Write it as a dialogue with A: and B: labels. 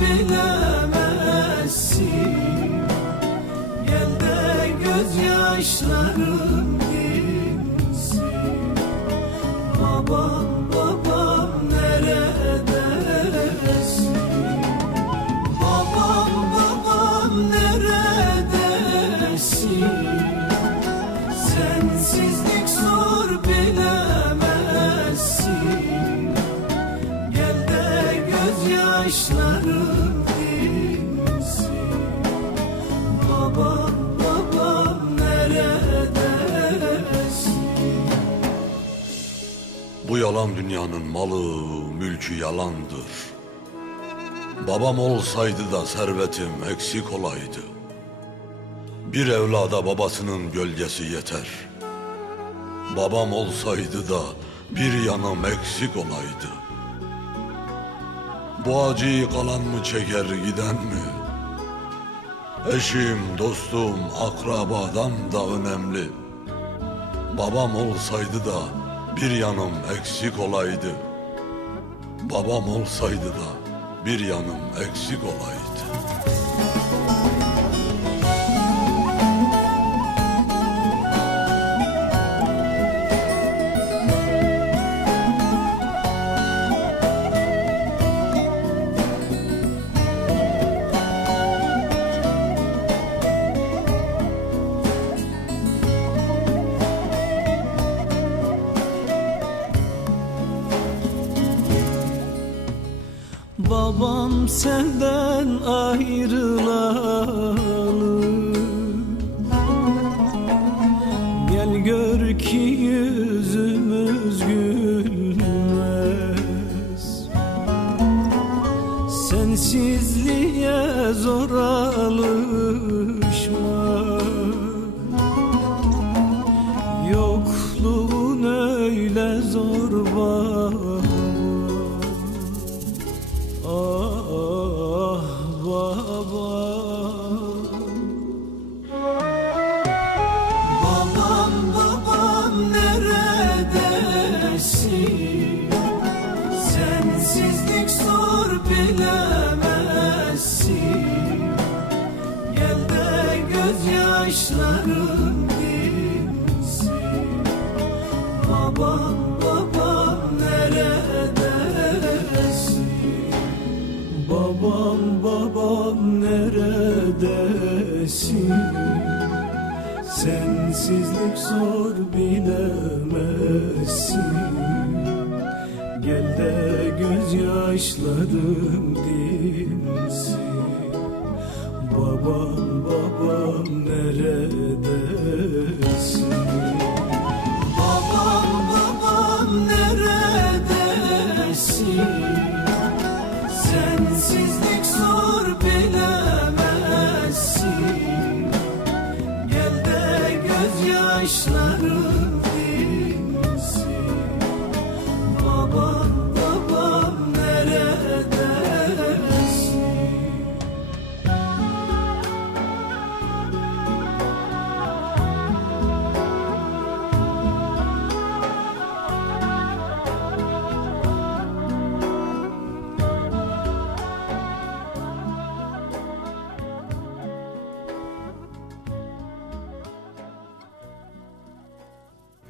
A: bilemezsin. Gel de gözyaşlarım dinsin Babam
B: Bu yalan dünyanın malı, mülkü yalandır. Babam olsaydı da servetim eksik olaydı. Bir evlada babasının gölgesi yeter. Babam olsaydı da bir yanım eksik olaydı. Bu acıyı kalan mı çeker giden mi? Eşim, dostum, akrabadan da önemli. Babam olsaydı da bir yanım eksik olaydı. Babam olsaydı da bir yanım eksik olaydı.
A: Babam senden ayrılalı Gel gör ki yüzümüz gülmez. Sensizliğe zor Babam babam neredesin? Sensizlik zor bilemezsin. Gel de gözyaşlarım dinsin. Babam Sensizlik zor bilemezsin. Gel de gözyaşlarım dinsin gözyaşlarım dinsin Babam